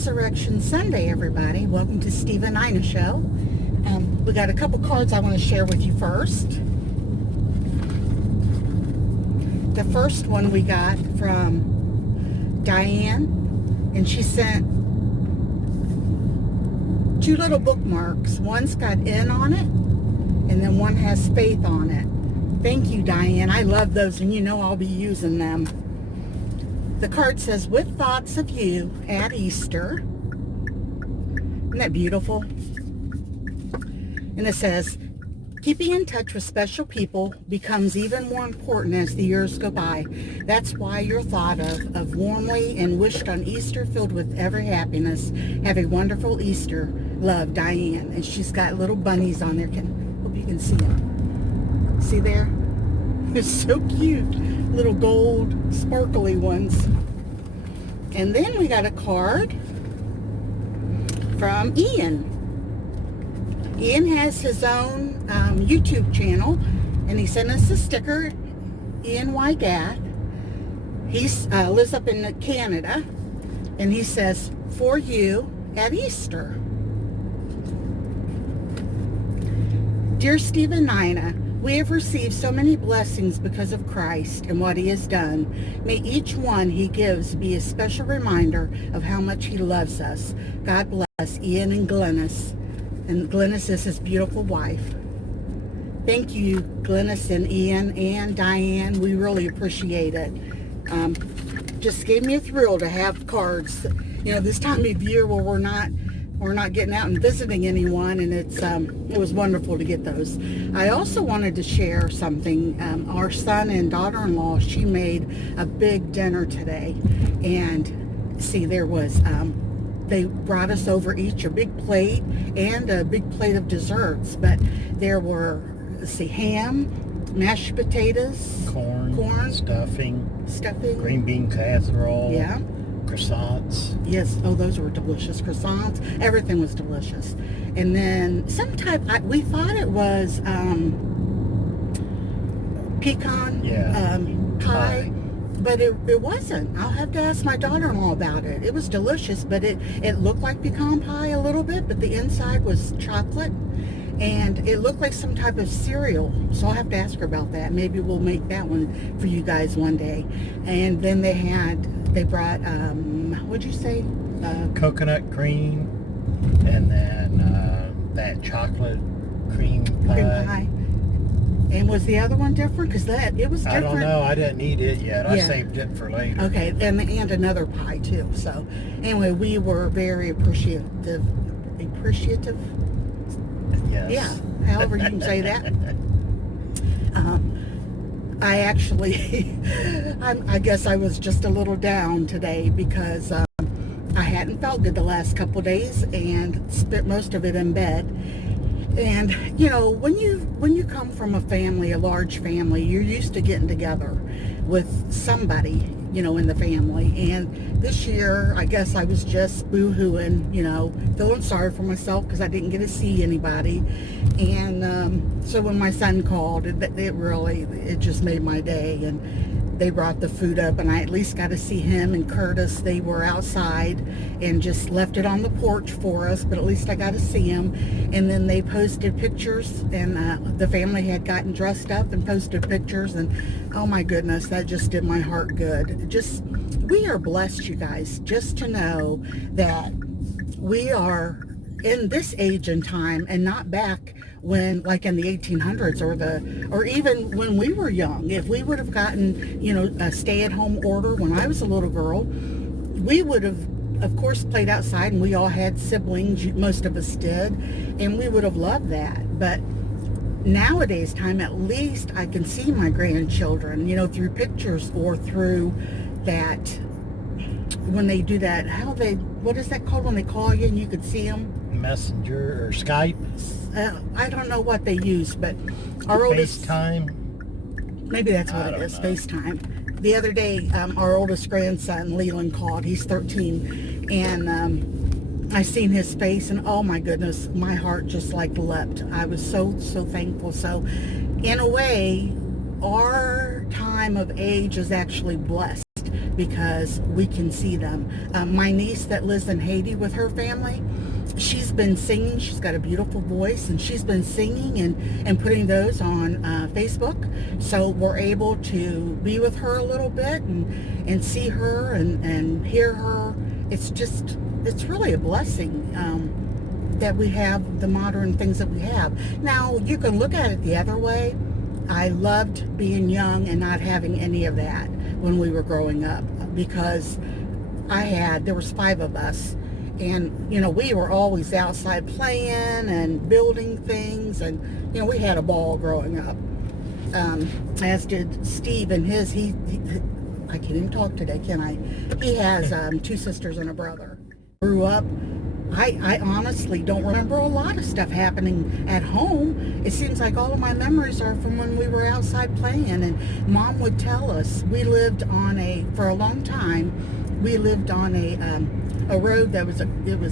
Resurrection Sunday, everybody. Welcome to Steve and Ina Show. We got a couple cards I want to share with you first. The first one we got from Diane, and she sent two little bookmarks. One's got N on it, and then one has faith on it. Thank you, Diane. I love those, and you know I'll be using them. The card says, with thoughts of you at Easter. Isn't that beautiful? And it says, keeping in touch with special people becomes even more important as the years go by. That's why you're thought of warmly and wished on Easter filled with every happiness. Have a wonderful Easter. Love, Diane. And she's got little bunnies on there. Hope you can see them. See there? It's so cute. Little gold, sparkly ones. And then we got a card from Ian. Ian has his own YouTube channel, and he sent us a sticker. Ian Wygath. He lives up in Canada, and he says, for you at Easter. Dear Steve and Ina, we have received so many blessings because of Christ and what he has done. May each one he gives be a special reminder of how much he loves us. God bless Ian and Glennis. And Glennis is his beautiful wife. Thank you, Glennis and Ian and Diane. We really appreciate it. Just gave me a thrill to have cards. You know, this time of year where we're not getting out and visiting anyone, and it was wonderful to get those. I also wanted to share something. Our son and daughter-in-law, she made a big dinner today, and see, there was they brought us over each a big plate and a big plate of desserts, but there were, let's see, ham, mashed potatoes, corn, stuffing, green bean casserole, yeah, croissants. Yes, oh, those were delicious. Croissants, everything was delicious. And then some type, we thought it was pecan pie, but it wasn't. I'll have to ask my daughter-in-law about it. It was delicious, but it looked like pecan pie a little bit, but the inside was chocolate, and it looked like some type of cereal. So I'll have to ask her about that. Maybe we'll make that one for you guys one day. And then they brought, what'd you say? Coconut cream, and then that chocolate cream pie. And was the other one different? Because it was different. I don't know. I didn't eat it yet. I saved it for later. Okay, and another pie too. So anyway, we were very appreciative. Yes. Yeah, however you can say that. I actually, I guess I was just a little down today because I hadn't felt good the last couple days and spent most of it in bed. And you know, when you come from a family, a large family, you're used to getting together with somebody, you know, in the family. And this year, I guess I was just boo-hooing, you know, feeling sorry for myself because I didn't get to see anybody. And so when my son called, it just made my day. And they brought the food up, and I at least got to see him and Curtis. They were outside and just left it on the porch for us, but at least I got to see him. And then they posted pictures, and the family had gotten dressed up and posted pictures, and oh my goodness, that just did my heart good. We are blessed, you guys, just to know that we are in this age and time, and not back when, like in the 1800s or even when we were young. If we would have gotten, you know, a stay-at-home order when I was a little girl, we would have, of course, played outside, and we all had siblings, most of us did, and we would have loved that. But nowadays time, at least I can see my grandchildren, you know, through pictures or through that, when they do that, what is that called when they call you and you could see them? Messenger or Skype. I don't know what they use, but our oldest, FaceTime. Maybe that's what it is, FaceTime. The other day, our oldest grandson, Leland, called. He's 13, and I seen his face, and oh my goodness, my heart just like leapt. I was so thankful. So in a way, our time of age is actually blessed, because we can see them. My niece that lives in Haiti with her family, she's been singing. She's got a beautiful voice, and she's been singing and putting those on Facebook. So we're able to be with her a little bit and see her and hear her. It's really a blessing that we have the modern things that we have. Now, you can look at it the other way. I loved being young and not having any of that when we were growing up, because there was 5 of us, and we were always outside playing and building things, and we had a ball growing up, as did Steve and his. He I can't even talk today, can I? He has 2 sisters and a brother. Grew up, I honestly don't remember a lot of stuff happening at home. It seems like all of my memories are from when we were outside playing, and Mom would tell us we lived for a long time, we lived on a road that was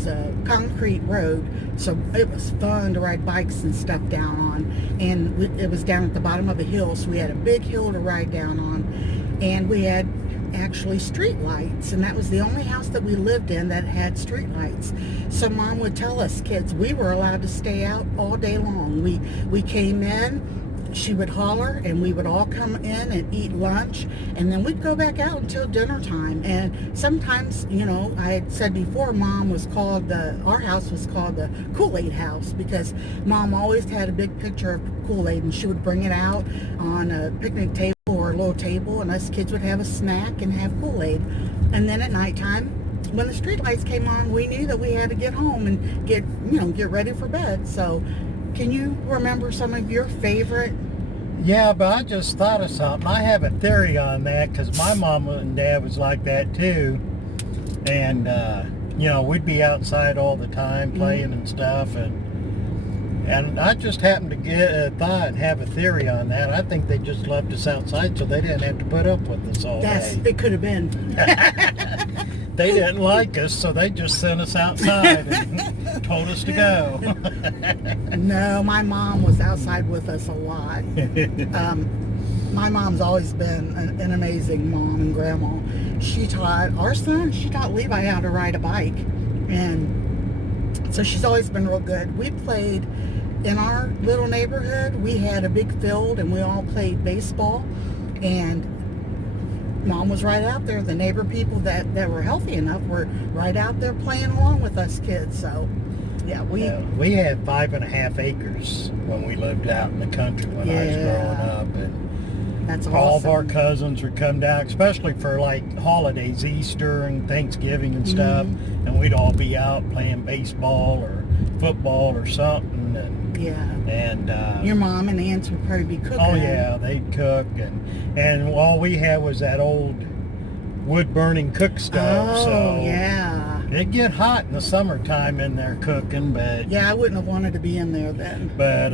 a concrete road, so it was fun to ride bikes and stuff down on, and it was down at the bottom of a hill, so we had a big hill to ride down on, and we had actually street lights, and that was the only house that we lived in that had street lights. So Mom would tell us kids we were allowed to stay out all day long. We came in, she would holler, and we would all come in and eat lunch, and then we'd go back out until dinner time. And sometimes, I had said before, our house was called the Kool-Aid house, because Mom always had a big picture of Kool-Aid, and she would bring it out on a picnic table or a little table, and us kids would have a snack and have Kool-Aid. And then at nighttime, when the street lights came on, we knew that we had to get home and get ready for bed. So can you remember some of your favorite? Yeah, but I just thought of something. I have a theory on that, because my mom and dad was like that too. And, we'd be outside all the time playing and stuff. And I just happened to get a thought and have a theory on that. I think they just left us outside so they didn't have to put up with us all day. It could have been. They didn't like us, so they just sent us outside and told us to go. No, my mom was outside with us a lot. My mom's always been an amazing mom and grandma. She taught Levi how to ride a bike. And so she's always been real good. We played in our little neighborhood. We had a big field, and we all played baseball. And Mom was right out there. The neighbor people that were healthy enough were right out there playing along with us kids. So, yeah, we had 5.5 acres when we lived out in the country when I was growing up. And that's awesome. All of our cousins would come down, especially for like holidays, Easter and Thanksgiving and stuff. And we'd all be out playing baseball or football or something. And your mom and aunts would probably be cooking. Oh yeah, they'd cook, and all we had was that old wood burning cook stove. Oh yeah. It'd get hot in the summertime in there cooking, but yeah, I wouldn't have wanted to be in there then. But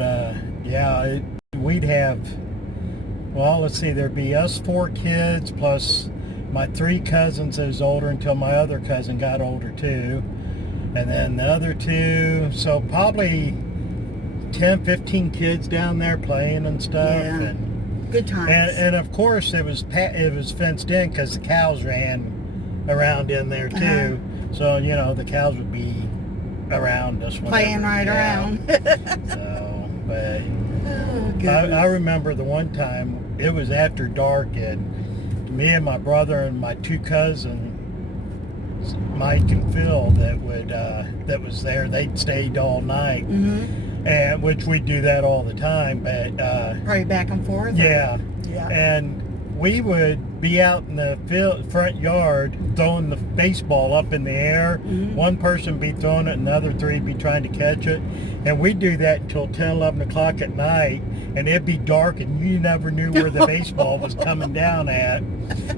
we'd have. Well, let's see, there'd be us 4 kids plus my 3 cousins that was older until my other cousin got older too. And then the other 2, so probably 10, 15 kids down there playing and stuff. Yeah, and good times. And of course it was fenced in because the cows ran around in there too. So, the cows would be around us. Playing right around. So, but I remember the one time, it was after dark, and me and my brother and my 2 cousins, Mike and Phil, that was there, they'd stayed all night, and which we do that all the time. But probably back and forth. Yeah. And we would be out in the front yard throwing the baseball up in the air. One person be throwing it, and the other 3 be trying to catch it. And we'd do that until 10, 11 o'clock at night, and it'd be dark, and you never knew where the baseball was coming down at.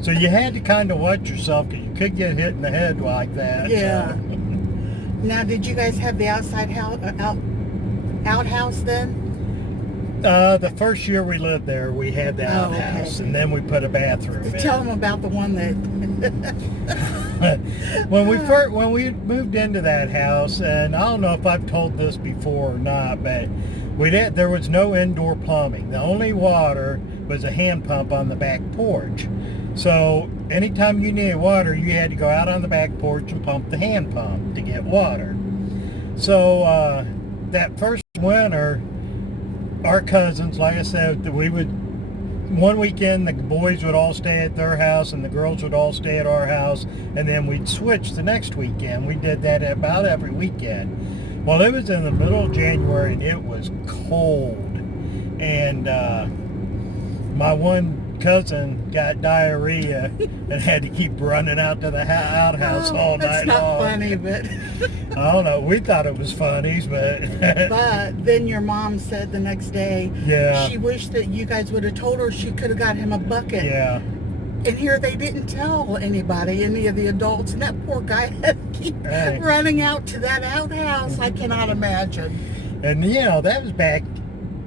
So you had to kind of watch yourself, because you could get hit in the head like that. Yeah. So. Now, did you guys have the outside outhouse then? The first year we lived there, we had the outhouse, and then we put a bathroom in. Tell them about the one that... when we moved into that house, and I don't know if I've told this before or not, but there was no indoor plumbing. The only water was a hand pump on the back porch. So anytime you needed water, you had to go out on the back porch and pump the hand pump to get water. So that first winter, our cousins, like I said, we would, one weekend the boys would all stay at their house and the girls would all stay at our house, and then we'd switch the next weekend. We did that about every weekend. Well, it was in the middle of January and it was cold, and my one cousin got diarrhea and had to keep running out to the outhouse all night That's not long. funny, but I don't know. We thought it was funny, but but then your mom said the next day, yeah, she wished that you guys would have told her she could have got him a bucket. yeah. And here they didn't tell anybody, any of the adults, and that poor guy had to keep Right. running out to that outhouse. I cannot imagine. And that was back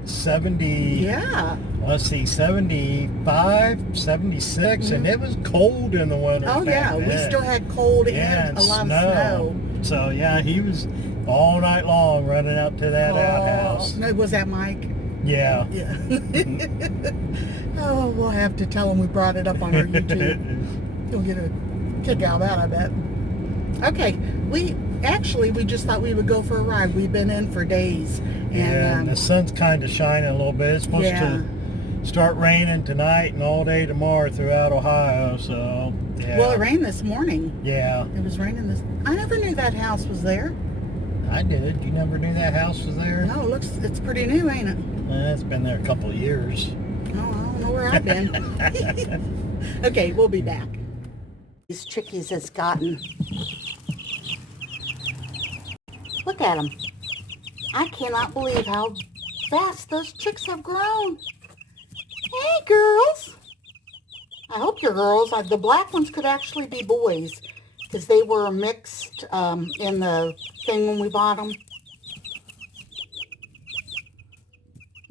70, Yeah. let's see, 75, 76, and it was cold in the winter. Oh yeah, we still had cold and a lot of snow. So yeah, he was all night long running out to that outhouse. No, was that Mike? Yeah. Yeah. Oh, we'll have to tell him we brought it up on our YouTube. He'll get a kick out of that, I bet. Okay, we just thought we would go for a ride. We've been in for days. And the sun's kind of shining a little bit. It's supposed to start raining tonight and all day tomorrow throughout Ohio, so yeah. Well, it rained this morning. Yeah. It was raining this. I never knew that house was there. I did. You never knew that house was there? No, it's pretty new, ain't it? It's been there a couple of years. Oh, I don't know where I've been. Okay, we'll be back. These chickies has gotten. Look at them. I cannot believe how fast those chicks have grown. Hey, girls. I hope you're girls. The black ones could actually be boys because they were mixed in the thing when we bought them.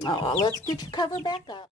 Oh, let's get your cover back up.